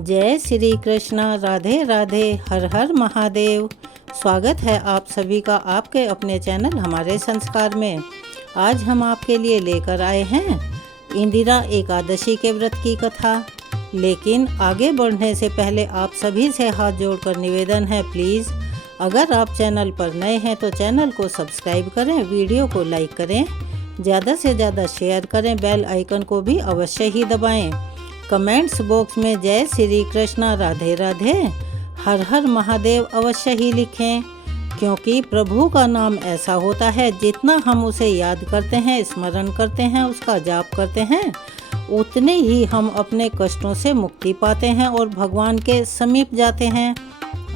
जय श्री कृष्ण। राधे राधे। हर हर महादेव। स्वागत है आप सभी का आपके अपने चैनल हमारे संस्कार में। आज हम आपके लिए लेकर आए हैं इंदिरा एकादशी के व्रत की कथा। लेकिन आगे बढ़ने से पहले आप सभी से हाथ जोड़कर निवेदन है, प्लीज़ अगर आप चैनल पर नए हैं तो चैनल को सब्सक्राइब करें, वीडियो को लाइक करें, ज़्यादा से ज़्यादा शेयर करें, बेल आइकन को भी अवश्य ही दबाएं। कमेंट्स बॉक्स में जय श्री कृष्ण, राधे राधे, हर हर महादेव अवश्य ही लिखें, क्योंकि प्रभु का नाम ऐसा होता है जितना हम उसे याद करते हैं, स्मरण करते हैं, उसका जाप करते हैं, उतने ही हम अपने कष्टों से मुक्ति पाते हैं और भगवान के समीप जाते हैं।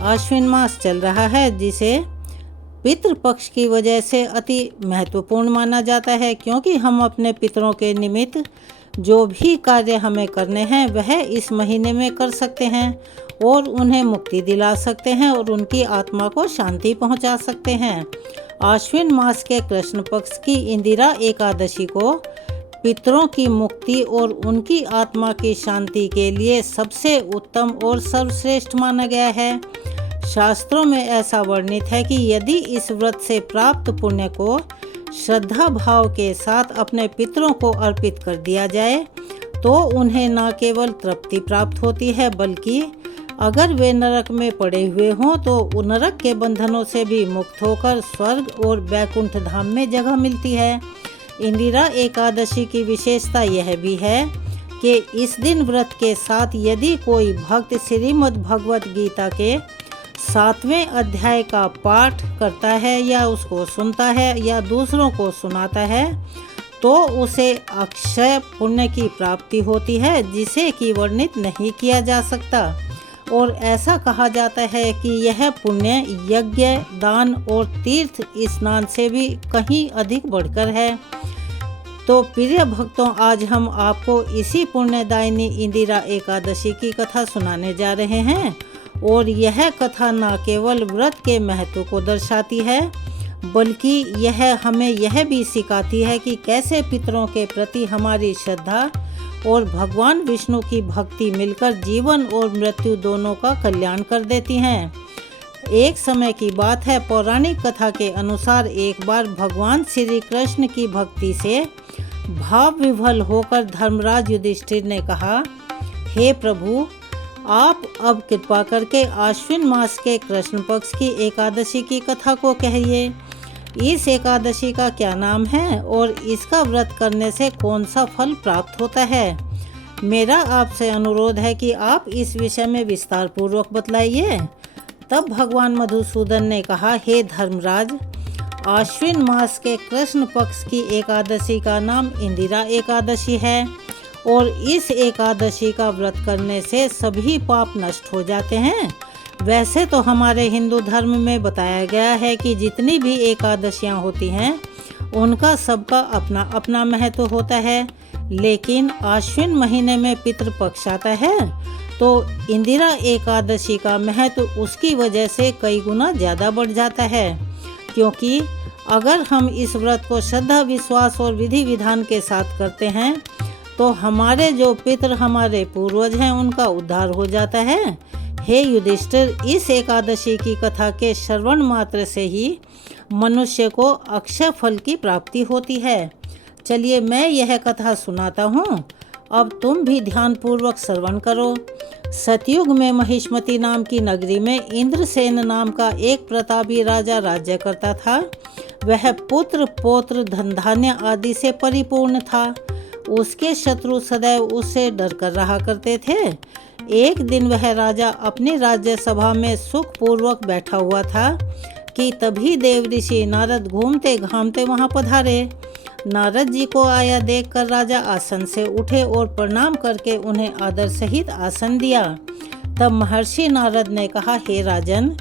आश्विन मास चल रहा है, जिसे पितृपक्ष की वजह से अति महत्वपूर्ण माना जाता है, क्योंकि हम अपने पितरों के निमित्त जो भी कार्य हमें करने हैं वह इस महीने में कर सकते हैं और उन्हें मुक्ति दिला सकते हैं और उनकी आत्मा को शांति पहुंचा सकते हैं। आश्विन मास के कृष्ण पक्ष की इंदिरा एकादशी को पितरों की मुक्ति और उनकी आत्मा की शांति के लिए सबसे उत्तम और सर्वश्रेष्ठ माना गया है। शास्त्रों में ऐसा वर्णित है कि यदि इस व्रत से प्राप्त पुण्य को श्रद्धा भाव के साथ अपने पितरों को अर्पित कर दिया जाए तो उन्हें न केवल तृप्ति प्राप्त होती है, बल्कि अगर वे नरक में पड़े हुए हों तो नरक के बंधनों से भी मुक्त होकर स्वर्ग और वैकुंठ धाम में जगह मिलती है। इंदिरा एकादशी की विशेषता यह भी है कि इस दिन व्रत के साथ यदि कोई भक्त श्रीमद् भगवत गीता के 7वें अध्याय का पाठ करता है या उसको सुनता है या दूसरों को सुनाता है तो उसे अक्षय पुण्य की प्राप्ति होती है, जिसे कि वर्णित नहीं किया जा सकता। और ऐसा कहा जाता है कि यह पुण्य यज्ञ, दान और तीर्थ स्नान से भी कहीं अधिक बढ़कर है। तो प्रिय भक्तों, आज हम आपको इसी पुण्यदायिनी इंदिरा एकादशी की कथा सुनाने जा रहे हैं। और यह कथा न केवल व्रत के महत्व को दर्शाती है, बल्कि यह हमें यह भी सिखाती है कि कैसे पितरों के प्रति हमारी श्रद्धा और भगवान विष्णु की भक्ति मिलकर जीवन और मृत्यु दोनों का कल्याण कर देती हैं। एक समय की बात है, पौराणिक कथा के अनुसार एक बार भगवान श्री कृष्ण की भक्ति से भाव विह्वल होकर धर्मराज युधिष्ठिर ने कहा, हे प्रभु, आप अब कृपा करके आश्विन मास के कृष्ण पक्ष की एकादशी की कथा को कहिए। इस एकादशी का क्या नाम है और इसका व्रत करने से कौन सा फल प्राप्त होता है? मेरा आपसे अनुरोध है कि आप इस विषय में विस्तार पूर्वक बतलाइए। तब भगवान मधुसूदन ने कहा, हे धर्मराज, आश्विन मास के कृष्ण पक्ष की एकादशी का नाम इंदिरा एकादशी है और इस एकादशी का व्रत करने से सभी पाप नष्ट हो जाते हैं। वैसे तो हमारे हिंदू धर्म में बताया गया है कि जितनी भी एकादशियां होती हैं उनका सबका अपना अपना महत्व होता है, लेकिन आश्विन महीने में पितृपक्ष आता है तो इंदिरा एकादशी का महत्व उसकी वजह से कई गुना ज़्यादा बढ़ जाता है। क्योंकि अगर हम इस व्रत को श्रद्धा, विश्वास और विधि विधान के साथ करते हैं तो हमारे जो पितर, हमारे पूर्वज हैं, उनका उद्धार हो जाता है। हे युधिष्ठिर, इस एकादशी की कथा के श्रवण मात्र से ही मनुष्य को अक्षय फल की प्राप्ति होती है। चलिए मैं यह कथा सुनाता हूँ, अब तुम भी ध्यानपूर्वक श्रवण करो। सतयुग में महिष्मती नाम की नगरी में इंद्रसेन नाम का एक प्रतापी राजा राज्य करता था। वह पुत्र, पौत्र, धन धान्य आदि से परिपूर्ण था। उसके शत्रु सदैव उससे डर कर रहा करते थे। एक दिन वह राजा अपनी राज्य सभा में सुख पूर्वक बैठा हुआ था कि तभी देव ऋषि नारद घूमते घामते वहां पधारे। नारद जी को आया देखकर राजा आसन से उठे और प्रणाम करके उन्हें आदर सहित आसन दिया। तब महर्षि नारद ने कहा, हे राजन,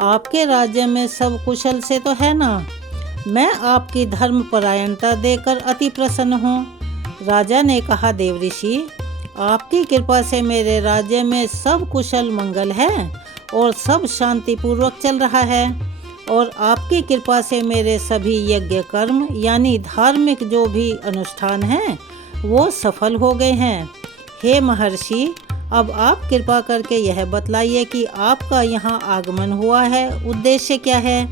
आपके राज्य में सब कुशल से तो है ना? मैं आपकी धर्म परायणता देखकर अति प्रसन्न हूँ। राजा ने कहा, देव ऋषि, आपकी कृपा से मेरे राज्य में सब कुशल मंगल है और सब शांतिपूर्वक चल रहा है और आपकी कृपा से मेरे सभी यज्ञ कर्म यानी धार्मिक जो भी अनुष्ठान हैं वो सफल हो गए हैं। हे महर्षि, अब आप कृपा करके यह बतलाइए कि आपका यहाँ आगमन हुआ है, उद्देश्य क्या है?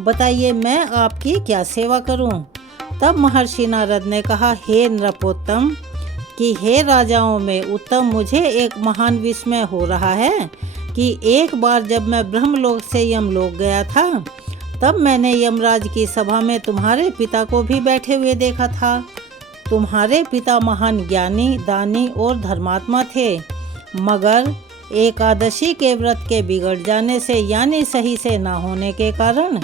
बताइए, मैं आपकी क्या सेवा करूँ? तब महर्षि नारद ने कहा, हे नृपोत्तम, कि हे राजाओं में उत्तम, मुझे एक महान विस्मय हो रहा है कि एक बार जब मैं ब्रह्मलोक से यमलोक गया था, तब मैंने यमराज की सभा में तुम्हारे पिता को भी बैठे हुए देखा था। तुम्हारे पिता महान ज्ञानी, दानी और धर्मात्मा थे, मगर एकादशी के व्रत के बिगड़ जाने से यानी सही से ना होने के कारण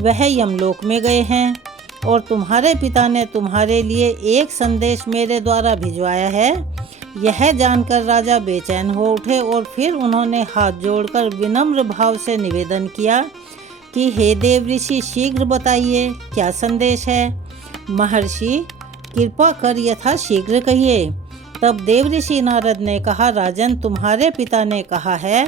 वह यमलोक में गए हैं। और तुम्हारे पिता ने तुम्हारे लिए एक संदेश मेरे द्वारा भिजवाया है। यह जानकर राजा बेचैन हो उठे और फिर उन्होंने हाथ जोड़कर विनम्र भाव से निवेदन किया कि हे देव ऋषि, शीघ्र बताइए क्या संदेश है। महर्षि, कृपा कर यथा शीघ्र कहिए। तब देव ऋषि नारद ने कहा, राजन, तुम्हारे पिता ने कहा है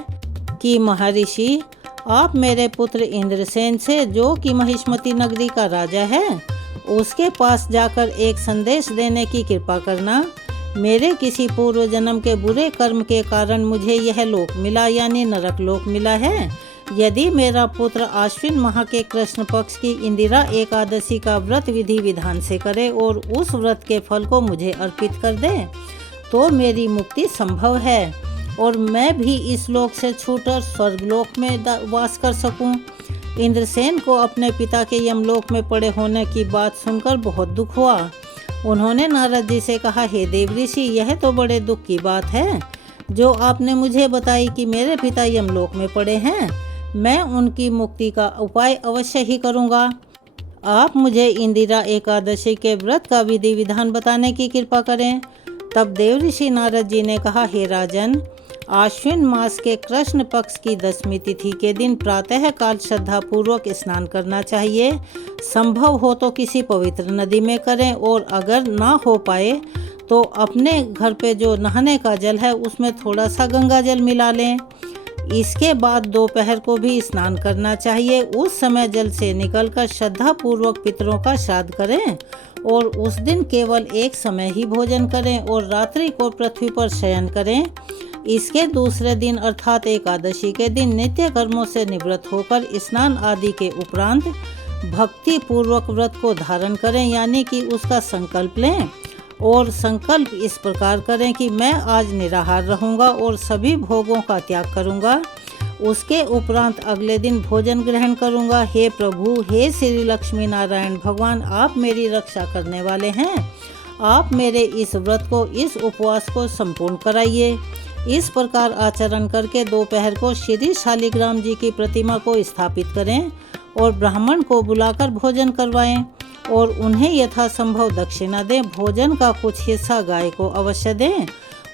कि महर्षि, आप मेरे पुत्र इंद्रसेन से, जो कि महिष्मती नगरी का राजा है, उसके पास जाकर एक संदेश देने की कृपा करना। मेरे किसी पूर्व जन्म के बुरे कर्म के कारण मुझे यह लोक मिला यानी नरक लोक मिला है। यदि मेरा पुत्र आश्विन माह के कृष्ण पक्ष की इंदिरा एकादशी का व्रत विधि विधान से करे और उस व्रत के फल को मुझे अर्पित कर दे, तो मेरी मुक्ति संभव है और मैं भी इस लोक से छूटकर स्वर्गलोक में वास कर सकूं। इंद्रसेन को अपने पिता के यमलोक में पड़े होने की बात सुनकर बहुत दुख हुआ। उन्होंने नारद जी से कहा, हे देव ऋषि, यह तो बड़े दुख की बात है जो आपने मुझे बताई कि मेरे पिता यमलोक में पड़े हैं। मैं उनकी मुक्ति का उपाय अवश्य ही करूँगा। आप मुझे इंदिरा एकादशी के व्रत का विधि विधान बताने की कृपा करें। तब देव ऋषि नारद जी ने कहा, हे राजन, आश्विन मास के कृष्ण पक्ष की 10वीं तिथि के दिन प्रातः काल श्रद्धा पूर्वक स्नान करना चाहिए। संभव हो तो किसी पवित्र नदी में करें और अगर ना हो पाए तो अपने घर पे जो नहाने का जल है उसमें थोड़ा सा गंगा जल मिला लें। इसके बाद दोपहर को भी स्नान करना चाहिए। उस समय जल से निकलकर श्रद्धा पूर्वक पितरों का श्राद्ध करें और उस दिन केवल एक समय ही भोजन करें और रात्रि को पृथ्वी पर शयन करें। इसके दूसरे दिन अर्थात एकादशी के दिन नित्य कर्मों से निवृत्त होकर स्नान आदि के उपरांत भक्ति पूर्वक व्रत को धारण करें यानी कि उसका संकल्प लें और संकल्प इस प्रकार करें कि मैं आज निराहार रहूंगा और सभी भोगों का त्याग करूंगा। उसके उपरांत अगले दिन भोजन ग्रहण करूंगा। हे प्रभु, हे श्री लक्ष्मी नारायण भगवान, आप मेरी रक्षा करने वाले हैं। आप मेरे इस व्रत को, इस उपवास को संपूर्ण कराइए। इस प्रकार आचरण करके दोपहर को श्री शालिग्राम जी की प्रतिमा को स्थापित करें और ब्राह्मण को बुलाकर भोजन करवाएं और उन्हें यथासंभव दक्षिणा दें। भोजन का कुछ हिस्सा गाय को अवश्य दें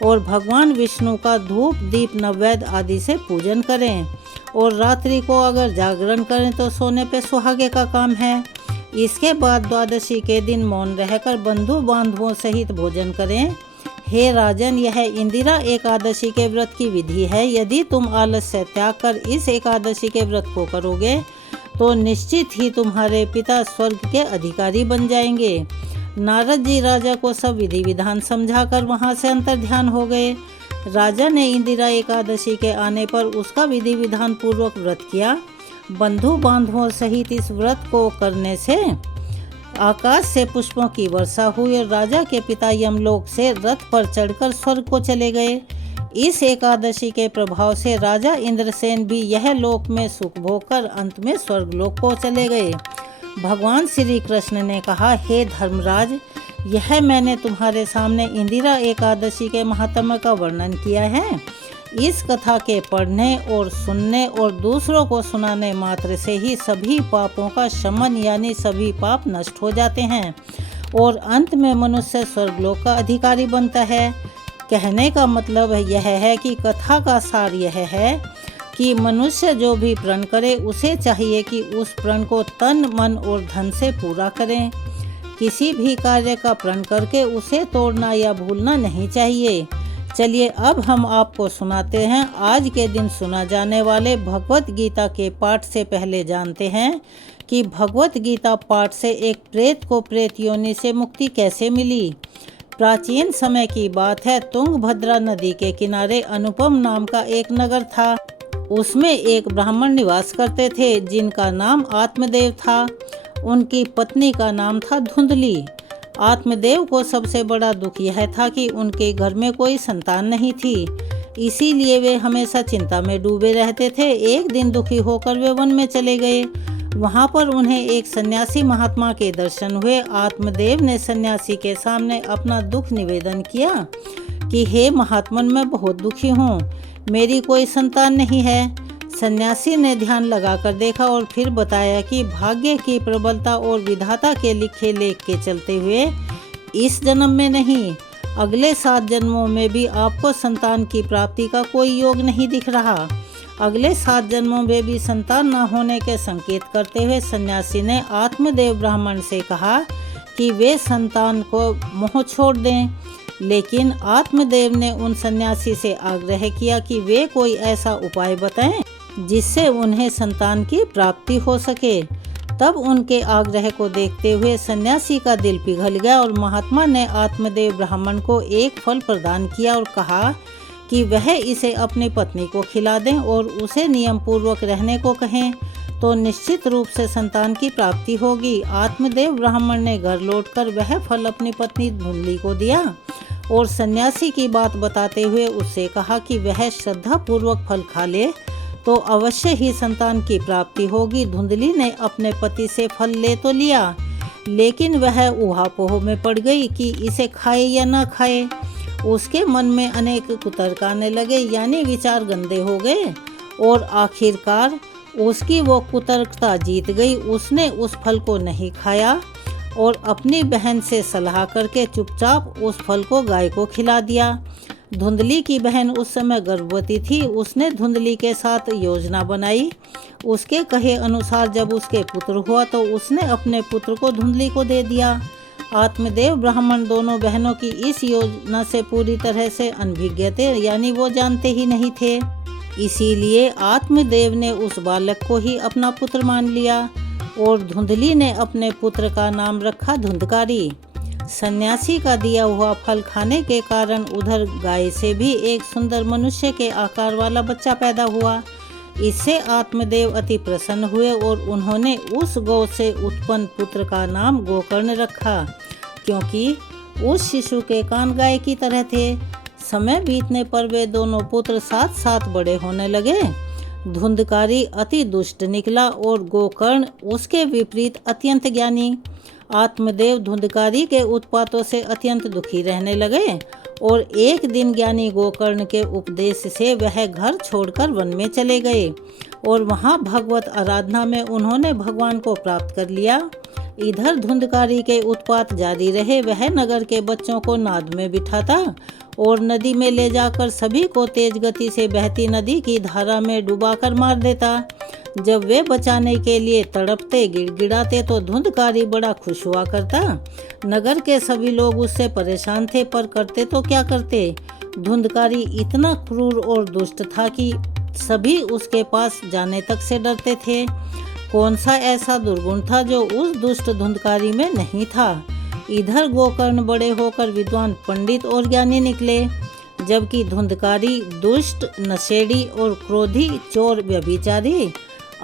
और भगवान विष्णु का धूप, दीप, नैवेद्य आदि से पूजन करें। और रात्रि को अगर जागरण करें तो सोने पे सुहागे का काम है। इसके बाद द्वादशी के दिन मौन रहकर बंधु बांधवों सहित भोजन करें। हे राजन, यह इंदिरा एकादशी के व्रत की विधि है। यदि तुम आलस्य त्याग कर इस एकादशी के व्रत को करोगे तो निश्चित ही तुम्हारे पिता स्वर्ग के अधिकारी बन जाएंगे। नारद जी राजा को सब विधि विधान समझाकर वहां से अंतर्ध्यान हो गए। राजा ने इंदिरा एकादशी के आने पर उसका विधि विधान पूर्वक व्रत किया। बंधु बांधवों सहित इस व्रत को करने से आकाश से पुष्पों की वर्षा हुई और राजा के पिता यमलोक से रथ पर चढ़कर स्वर्ग को चले गए। इस एकादशी के प्रभाव से राजा इंद्रसेन भी यह लोक में सुख भोग कर अंत में स्वर्गलोक को चले गए। भगवान श्री कृष्ण ने कहा, हे धर्मराज, यह मैंने तुम्हारे सामने इंदिरा एकादशी के महात्म्य का वर्णन किया है। इस कथा के पढ़ने और सुनने और दूसरों को सुनाने मात्र से ही सभी पापों का शमन यानी सभी पाप नष्ट हो जाते हैं और अंत में मनुष्य स्वर्गलोक का अधिकारी बनता है। कहने का मतलब यह है कि कथा का सार यह है कि मनुष्य जो भी प्रण करे उसे चाहिए कि उस प्रण को तन, मन और धन से पूरा करें। किसी भी कार्य का प्रण करके उसे तोड़ना या भूलना नहीं चाहिए। चलिए अब हम आपको सुनाते हैं आज के दिन सुना जाने वाले भगवत गीता के पाठ से पहले जानते हैं कि भगवत गीता पाठ से एक प्रेत को प्रेत योनि से मुक्ति कैसे मिली। प्राचीन समय की बात है। तुंगभद्रा नदी के किनारे अनुपम नाम का एक नगर था। उसमें एक ब्राह्मण निवास करते थे जिनका नाम आत्मदेव था। उनकी पत्नी का नाम था धुंधली। आत्मदेव को सबसे बड़ा दुख यह था कि उनके घर में कोई संतान नहीं थी, इसीलिए वे हमेशा चिंता में डूबे रहते थे। एक दिन दुखी होकर वे वन में चले गए। वहाँ पर उन्हें एक सन्यासी महात्मा के दर्शन हुए। आत्मदेव ने सन्यासी के सामने अपना दुख निवेदन किया कि हे महात्मन, मैं बहुत दुखी हूँ, मेरी कोई संतान नहीं है। सन्यासी ने ध्यान लगाकर देखा और फिर बताया कि भाग्य की प्रबलता और विधाता के लिखे लेख के चलते हुए इस जन्म में नहीं, अगले 7 जन्मों में भी आपको संतान की प्राप्ति का कोई योग नहीं दिख रहा। अगले 7 जन्मों में भी संतान न होने के संकेत करते हुए सन्यासी ने आत्मदेव ब्राह्मण से कहा कि वे संतान को मोह छोड़ दें। लेकिन आत्मदेव ने उन सन्यासी से आग्रह किया कि वे कोई ऐसा उपाय बताएं जिससे उन्हें संतान की प्राप्ति हो सके। तब उनके आग्रह को देखते हुए सन्यासी का दिल पिघल गया और महात्मा ने आत्मदेव ब्राह्मण को एक फल प्रदान किया और कहा कि वह इसे अपनी पत्नी को खिला दें और उसे नियम पूर्वक रहने को कहें, तो निश्चित रूप से संतान की प्राप्ति होगी। आत्मदेव ब्राह्मण ने घर लौटकर वह फल अपनी पत्नी धुंधली को दिया और सन्यासी की बात बताते हुए उससे कहा कि वह श्रद्धा पूर्वक फल खा ले तो अवश्य ही संतान की प्राप्ति होगी। धुंधली ने अपने पति से फल ले तो लिया, लेकिन वह ऊहापोह में पड़ गई कि इसे खाए या न खाए। उसके मन में अनेक कुतर्क आने लगे, यानी विचार गंदे हो गए और आखिरकार उसकी वो कुतर्कता जीत गई। उसने उस फल को नहीं खाया और अपनी बहन से सलाह करके चुपचाप उस फल को गाय को खिला दिया। धुंधली की बहन उस समय गर्भवती थी। उसने धुंधली के साथ योजना बनाई। उसके कहे अनुसार जब उसके पुत्र हुआ तो उसने अपने पुत्र को धुंधली को दे दिया। आत्मदेव ब्राह्मण दोनों बहनों की इस योजना से पूरी तरह से अनभिज्ञ थे, यानी वो जानते ही नहीं थे। इसीलिए आत्मदेव ने उस बालक को ही अपना पुत्र मान लिया और धुंधली ने अपने पुत्र का नाम रखा धुंधकारी। सन्यासी का दिया हुआ फल खाने के कारण उधर गाय से भी एक सुंदर मनुष्य के आकार वाला बच्चा पैदा हुआ। इससे आत्मदेव अति प्रसन्न हुए और उन्होंने उस गौ से उत्पन्न पुत्र का नाम गोकर्ण रखा, क्योंकि उस शिशु के कान गाय की तरह थे। समय बीतने पर वे दोनों पुत्र साथ साथ बड़े होने लगे। धुंधकारी अति दुष्ट निकला और गोकर्ण उसके विपरीत अत्यंत ज्ञानी। आत्मदेव धुंधकारी के उत्पातों से अत्यंत दुखी रहने लगे और एक दिन ज्ञानी गोकर्ण के उपदेश से वह घर छोड़कर वन में चले गए और वहां भगवत आराधना में उन्होंने भगवान को प्राप्त कर लिया। इधर धुंधकारी के उत्पात जारी रहे। वह नगर के बच्चों को नाद में बिठाता और नदी में ले जाकर सभी को तेज गति से बहती नदी की धारा में डुबाकर मार देता। जब वे बचाने के लिए तड़पते गिड़गिड़ाते तो धुंधकारी बड़ा खुश हुआ करता। नगर के सभी लोग उससे परेशान थे, पर करते तो क्या करते। धुंधकारी इतना क्रूर और दुष्ट था कि सभी उसके पास जाने तक से डरते थे। कौन सा ऐसा दुर्गुण था जो उस दुष्ट धुंधकारी में नहीं था। इधर गोकर्ण बड़े होकर विद्वान, पंडित और ज्ञानी निकले, जबकि धुंधकारी दुष्ट, नशेड़ी और क्रोधी, चोर, व्यभिचारी,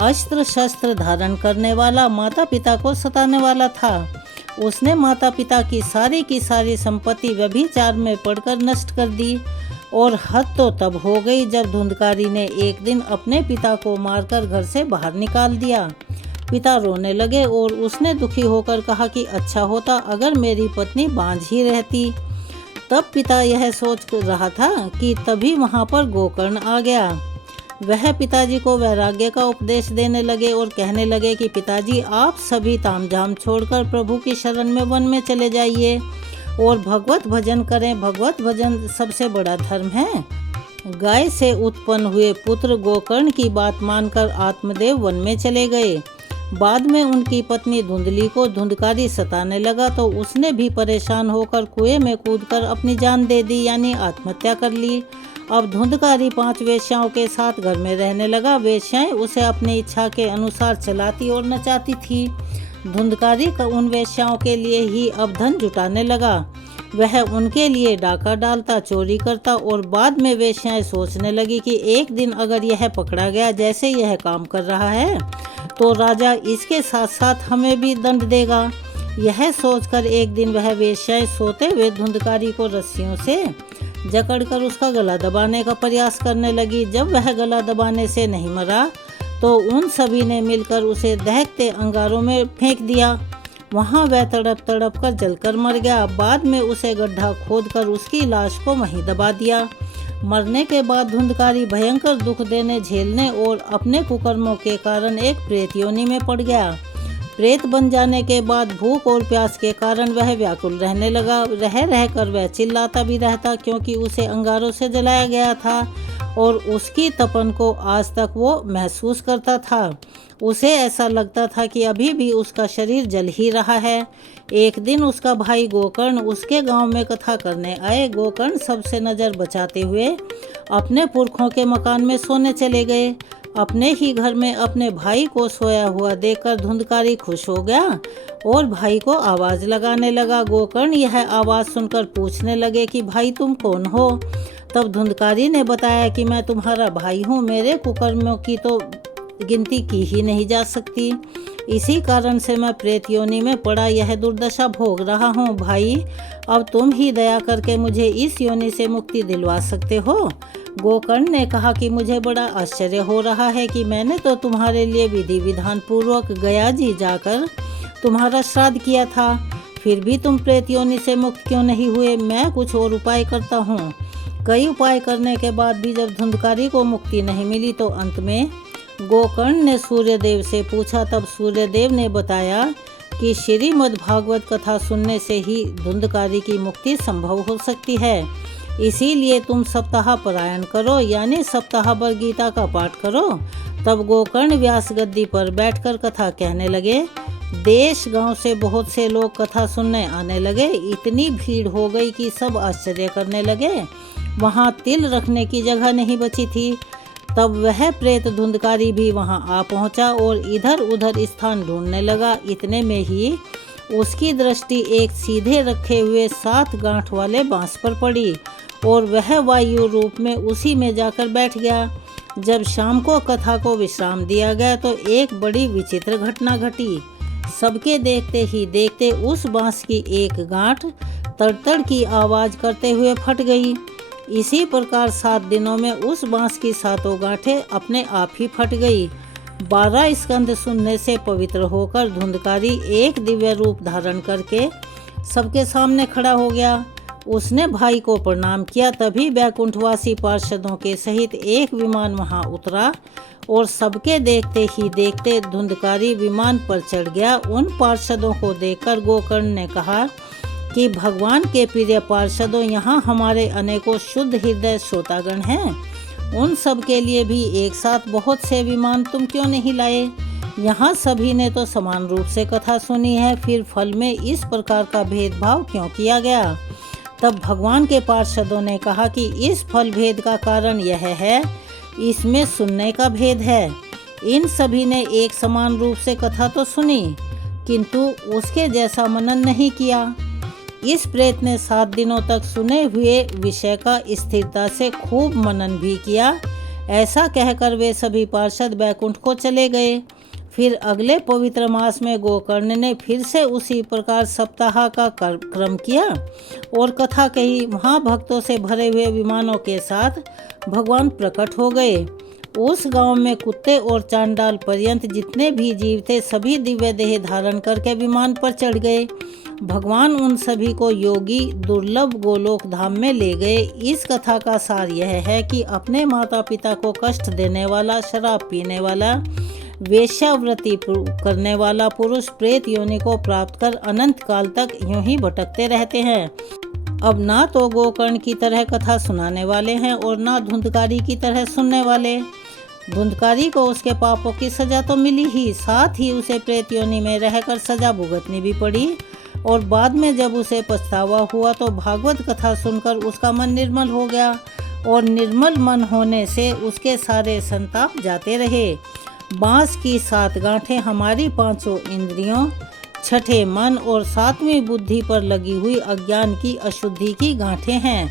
अस्त्र शस्त्र धारण करने वाला, माता पिता को सताने वाला था। उसने माता पिता की सारी संपत्ति व्यभिचार में पड़कर नष्ट कर दी और हद तो तब हो गई जब धुंधकारी ने एक दिन अपने पिता को मारकर घर से बाहर निकाल दिया। पिता रोने लगे और उसने दुखी होकर कहा कि अच्छा होता अगर मेरी पत्नी बांझ ही रहती। तब पिता यह सोच रहा था कि तभी वहां पर गोकर्ण आ गया। वह पिताजी को वैराग्य का उपदेश देने लगे और कहने लगे कि पिताजी, आप सभी तामझाम छोड़कर प्रभु की शरण में वन में चले जाइए और भगवत भजन करें। भगवत भजन सबसे बड़ा धर्म है। गाय से उत्पन्न हुए पुत्र गोकर्ण की बात मानकर आत्मदेव वन में चले गए। बाद में उनकी पत्नी धुंधली को धुंधकारी सताने लगा तो उसने भी परेशान होकर कुएं में कूदकर अपनी जान दे दी, यानी आत्महत्या कर ली। अब धुंधकारी 5 वेश्याओं के साथ घर में रहने लगा। वेश्याएं उसे अपनी इच्छा के अनुसार चलाती और नचाती थी। धुंधकारी उन वेश्याओं के लिए ही अब धन जुटाने लगा। वह उनके लिए डाका डालता, चोरी करता और बाद में वेश्याएं सोचने लगी कि एक दिन अगर यह पकड़ा गया जैसे यह काम कर रहा है तो राजा इसके साथ साथ हमें भी दंड देगा। यह सोचकर एक दिन वह वेश्याएं सोते हुए धुंधकारी को रस्सियों से जकड़कर उसका गला दबाने का प्रयास करने लगी। जब वह गला दबाने से नहीं मरा तो उन सभी ने मिलकर उसे दहकते अंगारों में फेंक दिया। वहाँ वह तड़प तड़प कर जलकर मर गया। बाद में उसे गड्ढा खोदकर उसकी लाश को वहीं दबा दिया। मरने के बाद धुंधकारी भयंकर दुख देने झेलने और अपने कुकर्मों के कारण एक प्रेत योनि में पड़ गया। प्रेत बन जाने के बाद भूख और प्यास के कारण वह व्याकुल रहने लगा। रह कर वह चिल्लाता भी रहता क्योंकि उसे अंगारों से जलाया गया था और उसकी तपन को आज तक वो महसूस करता था। उसे ऐसा लगता था कि अभी भी उसका शरीर जल ही रहा है। एक दिन उसका भाई गोकर्ण उसके गांव में कथा करने आए। गोकर्ण सबसे नज़र बचाते हुए अपने पुरखों के मकान में सोने चले गए। अपने ही घर में अपने भाई को सोया हुआ देखकर धुंधकारी खुश हो गया और भाई को आवाज़ लगाने लगा। गोकर्ण यह आवाज़ सुनकर पूछने लगे कि भाई तुम कौन हो? तब धुंधकारी ने बताया कि मैं तुम्हारा भाई हूँ, मेरे कुकर्मों की तो गिनती की ही नहीं जा सकती। इसी कारण से मैं प्रेत योनि में पड़ा यह दुर्दशा भोग रहा हूँ। भाई अब तुम ही दया करके मुझे इस योनि से मुक्ति दिलवा सकते हो। गोकर्ण ने कहा कि मुझे बड़ा आश्चर्य हो रहा है कि मैंने तो तुम्हारे लिए विधि विधान पूर्वक गया जी जाकर तुम्हारा श्राद्ध किया था, फिर भी तुम प्रेत योनि से मुक्त क्यों नहीं हुए? मैं कुछ और उपाय करता हूँ। कई उपाय करने के बाद भी जब धुंधकारी को मुक्ति नहीं मिली तो अंत में गोकर्ण ने सूर्यदेव से पूछा। तब सूर्यदेव ने बताया कि श्रीमद् भागवत कथा सुनने से ही धुंधकारी की मुक्ति संभव हो सकती है। इसीलिए तुम सप्ताह पारायण करो, यानी सप्ताह भर गीता का पाठ करो। तब गोकर्ण व्यास गद्दी पर बैठकर कथा कहने लगे। देश गांव से बहुत से लोग कथा सुनने आने लगे। इतनी भीड़ हो गई कि सब आश्चर्य करने लगे। वहाँ तिल रखने की जगह नहीं बची थी। तब वह प्रेत धुंधकारी भी वहां आ पहुंचा और इधर उधर स्थान ढूंढने लगा। इतने में ही उसकी दृष्टि एक सीधे रखे हुए 7 गांठ वाले बांस पर पड़ी और वह वायु रूप में उसी में जाकर बैठ गया। जब शाम को कथा को विश्राम दिया गया तो एक बड़ी विचित्र घटना घटी। सबके देखते ही देखते उस बांस की एक गांठ तड़तड़ की आवाज करते हुए फट गई। इसी प्रकार 7 दिनों में उस बांस की 7 गांठें अपने आप ही फट गई। 12 स्कंद सुनने से पवित्र होकर धुंधकारी एक दिव्य रूप धारण करके सबके सामने खड़ा हो गया। उसने भाई को प्रणाम किया। तभी वैकुंठवासी पार्षदों के सहित एक विमान वहां उतरा और सबके देखते ही देखते धुंधकारी विमान पर चढ़ गया। उन पार्षदों को देखकर गोकर्ण ने कहा कि भगवान के प्रिय पार्षदों, यहाँ हमारे अनेकों शुद्ध हृदय श्रोतागण हैं। उन सब के लिए भी एक साथ बहुत से विमान तुम क्यों नहीं लाए? यहाँ सभी ने तो समान रूप से कथा सुनी है, फिर फल में इस प्रकार का भेदभाव क्यों किया गया? तब भगवान के पार्षदों ने कहा कि इस फल भेद का कारण यह है, इसमें सुनने का भेद है। इन सभी ने एक समान रूप से कथा तो सुनी किंतु उसके जैसा मनन नहीं किया। इस प्रेत ने 7 दिनों तक सुने हुए विषय का स्थिरता से खूब मनन भी किया। ऐसा कहकर वे सभी पार्षद बैकुंठ को चले गए। फिर अगले पवित्र मास में गोकर्ण ने फिर से उसी प्रकार सप्ताह का क्रम किया और कथा कही। वहाँ भक्तों से भरे हुए विमानों के साथ भगवान प्रकट हो गए। उस गांव में कुत्ते और चांडाल पर्यंत जितने भी जीव थे सभी दिव्य देह धारण करके विमान पर चढ़ गए। भगवान उन सभी को योगी दुर्लभ गोलोक धाम में ले गए। इस कथा का सार यह है कि अपने माता पिता को कष्ट देने वाला, शराब पीने वाला, वेश्यावृत्ति करने वाला पुरुष प्रेत योनि को प्राप्त कर अनंत काल तक यूं ही भटकते रहते हैं। अब ना तो गोकर्ण की तरह कथा सुनाने वाले हैं और ना धुंधकारी की तरह सुनने वाले। धुंधकारी को उसके पापों की सजा तो मिली ही, साथ ही उसे प्रेत योनि में रहकर सजा भुगतनी भी पड़ी। और बाद में जब उसे पछतावा हुआ तो भागवत कथा सुनकर उसका मन निर्मल हो गया और निर्मल मन होने से उसके सारे संताप जाते रहे। बांस की 7 गांठें हमारी 5 इंद्रियों छठे मन और सातवीं बुद्धि पर लगी हुई अज्ञान की अशुद्धि की गांठें हैं।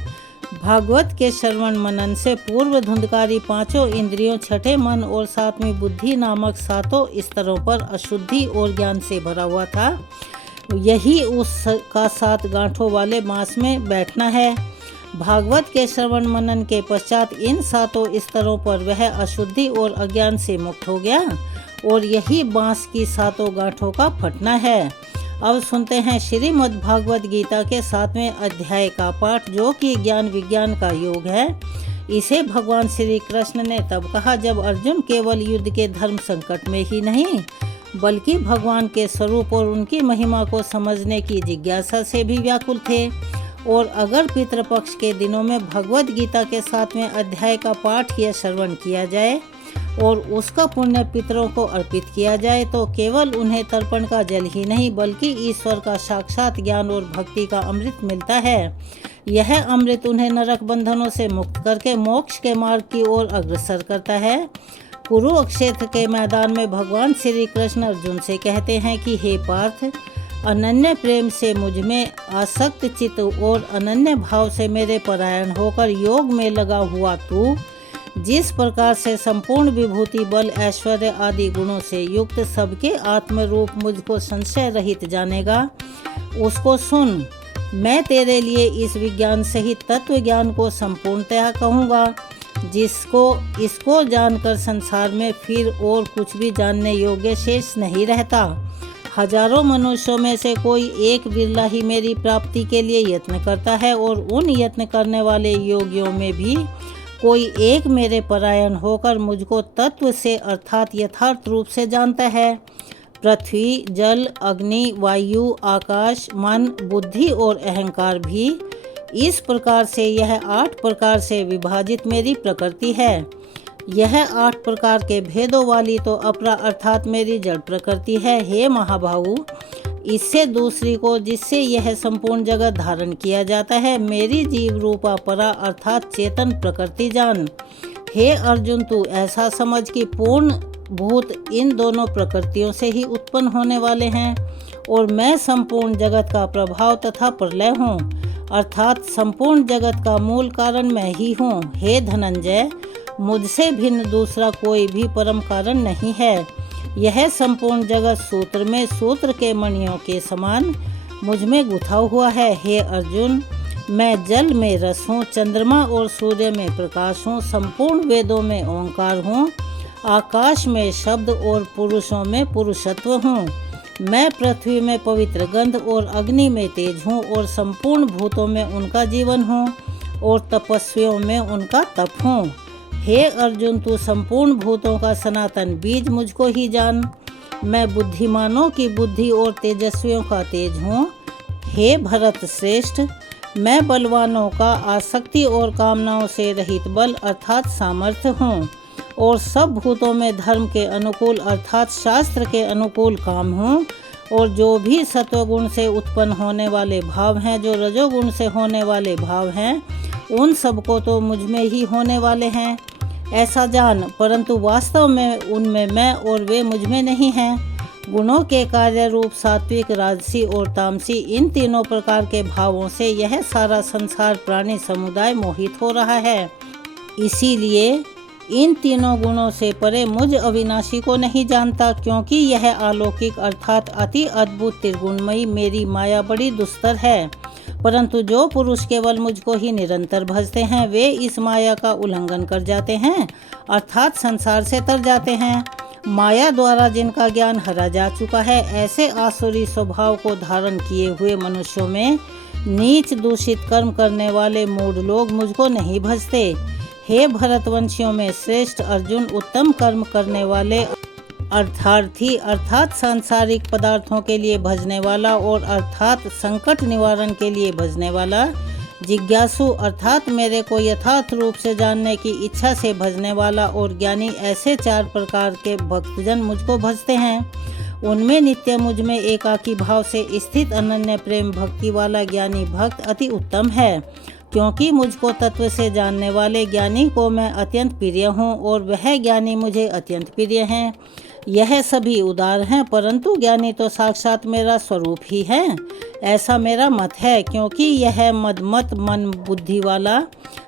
भागवत के श्रवण मनन से पूर्व धुंधकारी पांचों इंद्रियों, छठे मन और सातवीं बुद्धि नामक सातों स्तरों पर अशुद्धि और ज्ञान से भरा हुआ था। यही उसका 7 गांठों वाले मांस में बैठना है। भागवत के श्रवण मनन के पश्चात इन 7 स्तरों पर वह अशुद्धि और अज्ञान से मुक्त हो गया और यही बांस की 7 गांठों का फटना है। अब सुनते हैं श्रीमद् भागवत गीता के 7वें अध्याय का पाठ, जो कि ज्ञान विज्ञान का योग है। इसे भगवान श्री कृष्ण ने तब कहा जब अर्जुन केवल युद्ध के धर्म संकट में ही नहीं बल्कि भगवान के स्वरूप और उनकी महिमा को समझने की जिज्ञासा से भी व्याकुल थे। और अगर पितृपक्ष के दिनों में भगवत गीता के 7वें अध्याय का पाठ या श्रवण किया जाए और उसका पुण्य पितरों को अर्पित किया जाए तो केवल उन्हें तर्पण का जल ही नहीं बल्कि ईश्वर का साक्षात ज्ञान और भक्ति का अमृत मिलता है। यह अमृत उन्हें नरक बंधनों से मुक्त करके मोक्ष के मार्ग की ओर अग्रसर करता है। कुरुक्षेत्र के मैदान में भगवान श्री कृष्ण अर्जुन से कहते हैं कि हे पार्थ, अनन्य प्रेम से मुझ में आसक्त चित्त और अनन्य भाव से मेरे परायण होकर योग में लगा हुआ तू जिस प्रकार से संपूर्ण विभूति, बल, ऐश्वर्य आदि गुणों से युक्त सबके आत्म रूप मुझको संशय रहित जानेगा, उसको सुन। मैं तेरे लिए इस विज्ञान सहित तत्व ज्ञान को संपूर्णतया कहूँगा, इसको जानकर संसार में फिर और कुछ भी जानने योग्य शेष नहीं रहता। हजारों मनुष्यों में से कोई एक बिरला ही मेरी प्राप्ति के लिए यत्न करता है और उन यत्न करने वाले योगियों में भी कोई एक मेरे परायण होकर मुझको तत्व से अर्थात यथार्थ रूप से जानता है। पृथ्वी, जल, अग्नि, वायु, आकाश, मन, बुद्धि और अहंकार भी इस प्रकार से यह 8 प्रकार से विभाजित मेरी प्रकृति है। यह 8 प्रकार के भेदों वाली तो अपरा अर्थात मेरी जड़ प्रकृति है। हे महाबाहु, इससे दूसरी को जिससे यह संपूर्ण जगत धारण किया जाता है मेरी जीव रूपा परा अर्थात चेतन प्रकृति जान। हे अर्जुन, तू ऐसा समझ कि पूर्ण भूत इन दोनों प्रकृतियों से ही उत्पन्न होने वाले हैं और मैं संपूर्ण जगत का प्रभाव तथा प्रलय हूँ, अर्थात संपूर्ण जगत का मूल कारण मैं ही हूँ। हे धनंजय, मुझसे भिन्न दूसरा कोई भी परम कारण नहीं है। यह संपूर्ण जगत सूत्र में सूत्र के मणियों के समान मुझ में गुथा हुआ है। हे अर्जुन, मैं जल में रस हूँ, चंद्रमा और सूर्य में प्रकाश हूँ, संपूर्ण वेदों में ओंकार हूँ, आकाश में शब्द और पुरुषों में पुरुषत्व हूँ। मैं पृथ्वी में पवित्र गंध और अग्नि में तेज हूँ और संपूर्ण भूतों में उनका जीवन हूँ और तपस्वियों में उनका तप हूँ। हे अर्जुन, तू संपूर्ण भूतों का सनातन बीज मुझको ही जान। मैं बुद्धिमानों की बुद्धि और तेजस्वियों का तेज हूँ। हे भरत श्रेष्ठ, मैं बलवानों का आसक्ति और कामनाओं से रहित बल अर्थात सामर्थ्य हूँ और सब भूतों में धर्म के अनुकूल अर्थात शास्त्र के अनुकूल काम हूँ। और जो भी सत्वगुण से उत्पन्न होने वाले भाव हैं, जो रजोगुण से होने वाले भाव हैं, उन सबको तो मुझ में ही होने वाले हैं ऐसा जान, परंतु वास्तव में उनमें मैं और वे मुझ में नहीं हैं। गुणों के कार्य रूप सात्विक, राजसी और तामसी इन तीनों प्रकार के भावों से यह सारा संसार प्राणी समुदाय मोहित हो रहा है। इसीलिए इन तीनों गुणों से परे मुझ अविनाशी को नहीं जानता, क्योंकि यह अलौकिक अर्थात अति अद्भुत त्रिगुणमयी मेरी माया बड़ी दुस्तर है। परंतु जो पुरुष केवल मुझको ही निरंतर भजते हैं वे इस माया का उल्लंघन कर जाते हैं अर्थात संसार से तर जाते हैं। माया द्वारा जिनका ज्ञान हरा जा चुका है, ऐसे आसुरी स्वभाव को धारण किए हुए मनुष्यों में नीच दूषित कर्म करने वाले मूढ़ लोग मुझको नहीं भजते। हे भरतवंशियों में श्रेष्ठ अर्जुन, उत्तम कर्म करने वाले अर्थार्थी अर्थात सांसारिक पदार्थों के लिए भजने वाला और अर्थात संकट निवारण के लिए भजने वाला, जिज्ञासु अर्थात मेरे को यथार्थ रूप से जानने की इच्छा से भजने वाला और ज्ञानी, ऐसे 4 प्रकार के भक्तजन मुझको भजते हैं। उनमें नित्य मुझ में एकाकी भाव से स्थित अनन्य प्रेम भक्ति वाला ज्ञानी भक्त अति उत्तम है, क्योंकि मुझको तत्व से जानने वाले ज्ञानी को मैं अत्यंत प्रिय हूँ और वह ज्ञानी मुझे अत्यंत प्रिय हैं। यह सभी उदार हैं, परंतु ज्ञानी तो साक्षात मेरा स्वरूप ही है, ऐसा मेरा मत है। क्योंकि यह मदमत मन बुद्धि वाला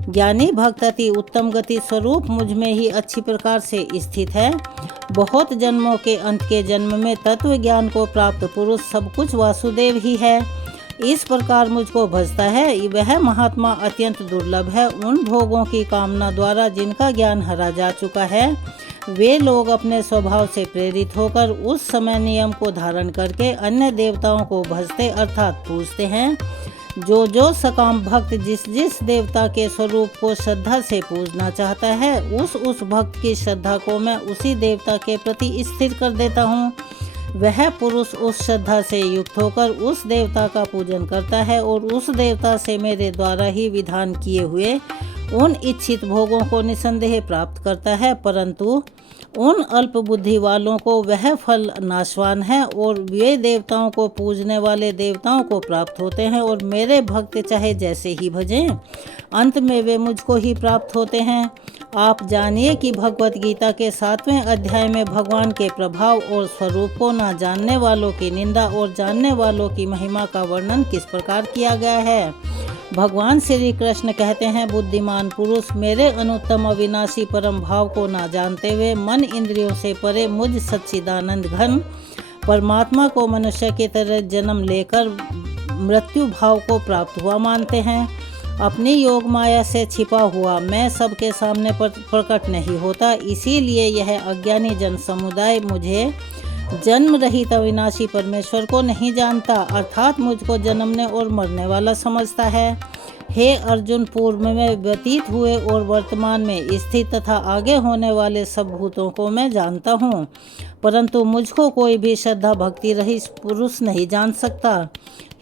ज्ञानी भक्त अति उत्तम गति स्वरूप मुझ में ही अच्छी प्रकार से स्थित है। बहुत जन्मों के अंत के जन्म में तत्व ज्ञान को प्राप्त पुरुष सब कुछ वासुदेव ही है। इस प्रकार मुझको भजता है, वह महात्मा अत्यंत दुर्लभ है। उन भोगों की कामना द्वारा जिनका ज्ञान हरा जा चुका है, वे लोग अपने स्वभाव से प्रेरित होकर उस समय नियम को धारण करके अन्य देवताओं को भजते अर्थात पूजते हैं। जो सकाम भक्त जिस जिस देवता के स्वरूप को श्रद्धा से पूजना चाहता है, उस भक्त की श्रद्धा को मैं उसी देवता के प्रति स्थिर कर देता हूँ। वह पुरुष उस श्रद्धा से युक्त होकर उस देवता का पूजन करता है और उस देवता से मेरे द्वारा ही विधान किए हुए उन इच्छित भोगों को निसंदेह प्राप्त करता है। परंतु उन अल्प बुद्धि वालों को वह फल नाशवान है और वे देवताओं को पूजने वाले देवताओं को प्राप्त होते हैं और मेरे भक्त चाहे जैसे ही भजें, अंत में वे मुझको ही प्राप्त होते हैं। आप जानिए कि भगवत गीता के 7वें अध्याय में भगवान के प्रभाव और स्वरूप को न जानने वालों की निंदा और जानने वालों की महिमा का वर्णन किस प्रकार किया गया है। भगवान श्री कृष्ण कहते हैं, बुद्धिमान पुरुष मेरे अनुत्तम अविनाशी परम भाव को ना जानते हुए मन इंद्रियों से परे मुझ सच्चिदानंद घन परमात्मा को मनुष्य की तरह जन्म लेकर मृत्यु भाव को प्राप्त हुआ मानते हैं। अपनी योग माया से छिपा हुआ मैं सबके सामने प्रकट नहीं होता, इसीलिए यह अज्ञानी जन समुदाय मुझे जन्म रहित अविनाशी परमेश्वर को नहीं जानता, अर्थात मुझको जन्मने और मरने वाला समझता है। हे अर्जुन, पूर्व में व्यतीत हुए और वर्तमान में स्थित तथा आगे होने वाले सब भूतों को मैं जानता हूँ, परंतु मुझको कोई भी श्रद्धा भक्ति रहित पुरुष नहीं जान सकता।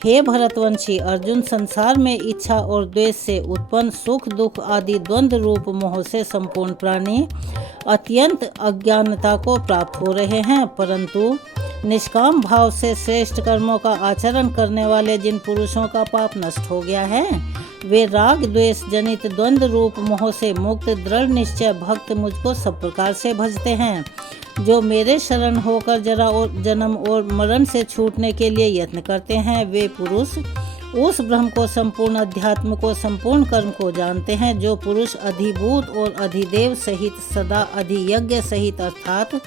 हे भरतवंशी अर्जुन, संसार में इच्छा और द्वेष से उत्पन्न सुख दुख आदि द्वंद्व रूप मोह से संपूर्ण प्राणी अत्यंत अज्ञानता को प्राप्त हो रहे हैं, परंतु निष्काम भाव से श्रेष्ठ कर्मों का आचरण करने वाले जिन पुरुषों का पाप नष्ट हो गया है, वे राग द्वेष जनित द्वंद्व रूप मोह से मुक्त दृढ़ निश्चय भक्त मुझको सब प्रकार से भजते हैं। जो मेरे शरण होकर जन्म और मरण से छूटने के लिए यत्न करते हैं, वे पुरुष उस ब्रह्म को, संपूर्ण अध्यात्म को, संपूर्ण कर्म को जानते हैं। जो पुरुष अधिभूत और अधिदेव सहित सदा अधियज्ञ सहित अर्थात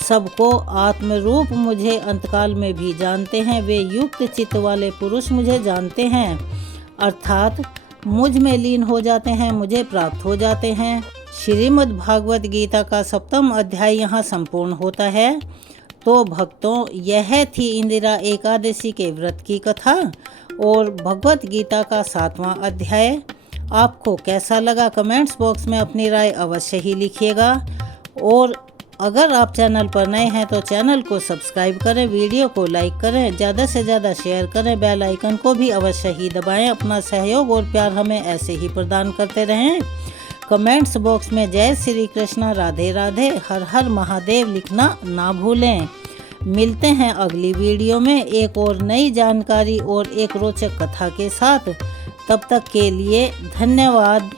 सबको आत्मरूप मुझे अंतकाल में भी जानते हैं, वे युक्त चित्त वाले पुरुष मुझे जानते हैं, अर्थात मुझ में लीन हो जाते हैं, मुझे प्राप्त हो जाते हैं। श्रीमद् भागवत गीता का 7वां अध्याय यहाँ संपूर्ण होता है। तो भक्तों, यह थी इंदिरा एकादशी के व्रत की कथा और भगवत गीता का 7वां अध्याय। आपको कैसा लगा कमेंट्स बॉक्स में अपनी राय अवश्य ही लिखिएगा और अगर आप चैनल पर नए हैं तो चैनल को सब्सक्राइब करें, वीडियो को लाइक करें, ज़्यादा से ज़्यादा शेयर करें, बेल आइकन को भी अवश्य ही दबाएं। अपना सहयोग और प्यार हमें ऐसे ही प्रदान करते रहें। कमेंट्स बॉक्स में जय श्री कृष्णा, राधे राधे, हर हर महादेव लिखना ना भूलें। मिलते हैं अगली वीडियो में एक और नई जानकारी और एक रोचक कथा के साथ। तब तक के लिए धन्यवाद।